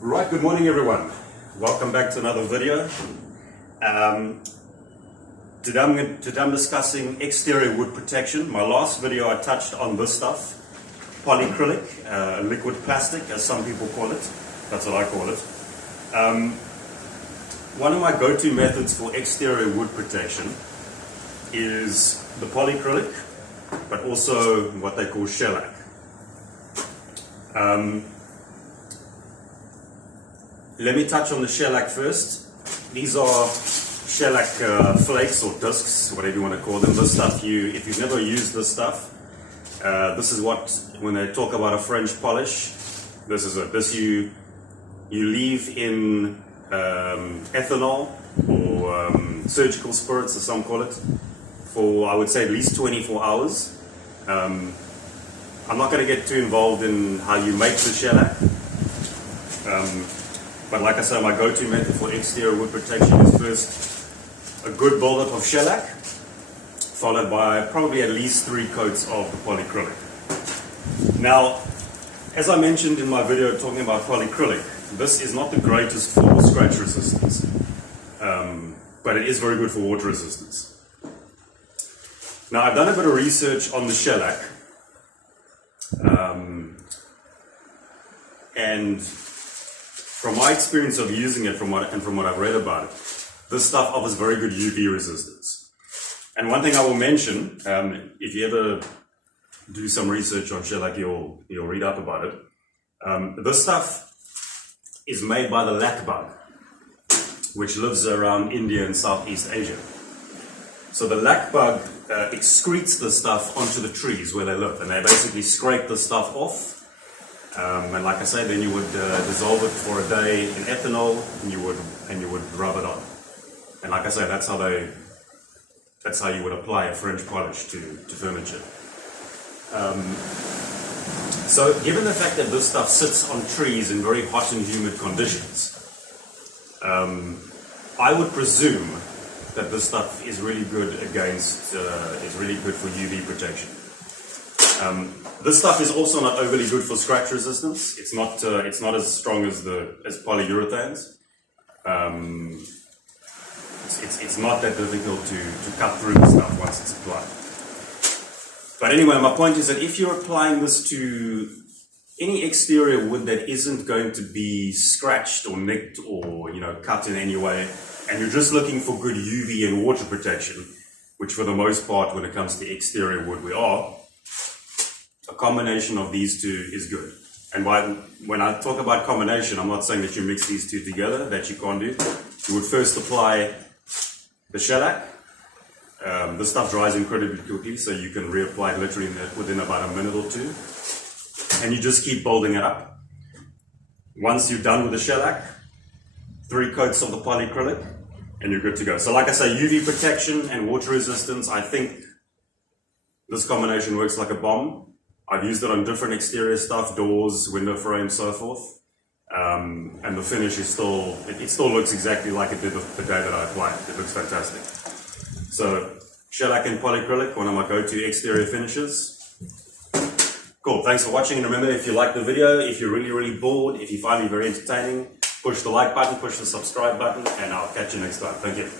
Right, good morning everyone. Welcome back to another video. Today I'm discussing exterior wood protection. My last video I touched on this stuff, polyacrylic, liquid plastic as some people call it. That's what I call it. One of my go-to methods for exterior wood protection is the polyacrylic, but also what they call shellac. Let me touch on the shellac first. These are shellac flakes or discs, whatever you want to call them. This stuff, if you've never used this stuff, this is what, when they talk about a French polish, this is it. This you leave in ethanol or surgical spirits, as some call it, for I would say at least 24 hours. I'm not going to get too involved in how you make the shellac. But like I said, my go-to method for exterior wood protection is first a good buildup of shellac, followed by probably at least 3 coats of the polyacrylic. Now, as I mentioned in my video talking about polyacrylic, this is not the greatest for scratch resistance, but it is very good for water resistance. Now, I've done a bit of research on the shellac, and from my experience of using it, from what I've read about it, this stuff offers very good UV resistance. And one thing I will mention, if you ever do some research on shellac, you'll read up about it. This stuff is made by the lac bug, which lives around India and Southeast Asia. So the lac bug excretes the stuff onto the trees where they live, and they basically scrape the stuff off. And like I say, then you would dissolve it for a day in ethanol, and you would rub it on. And like I say, that's how you would apply a French polish to furniture. So given the fact that this stuff sits on trees in very hot and humid conditions, I would presume that this stuff is really good is really good for UV protection. This stuff is also not overly good for scratch resistance. It's not as strong as polyurethanes. It's not that difficult to cut through the stuff once it's applied. But anyway, my point is that if you're applying this to any exterior wood that isn't going to be scratched or nicked or cut in any way, and you're just looking for good UV and water protection, which for the most part when it comes to exterior wood we are, a combination of these two is good. And when I talk about combination, I'm not saying that you mix these two together, that you can't do. You would first apply the shellac. This stuff dries incredibly quickly, so you can reapply it literally within about a minute or two. And you just keep building it up. Once you're done with the shellac, 3 coats of the polyacrylic, and you're good to go. So like I say, UV protection and water resistance, I think this combination works like a bomb. I've used it on different exterior stuff, doors, window frames, so forth. And the finish is it still looks exactly like it did the day that I applied it. It looks fantastic. So, shellac and polyacrylic, one of my go-to exterior finishes. Cool, thanks for watching. And remember, if you like the video, if you're really bored, if you find me very entertaining, push the like button, push the subscribe button, and I'll catch you next time. Thank you.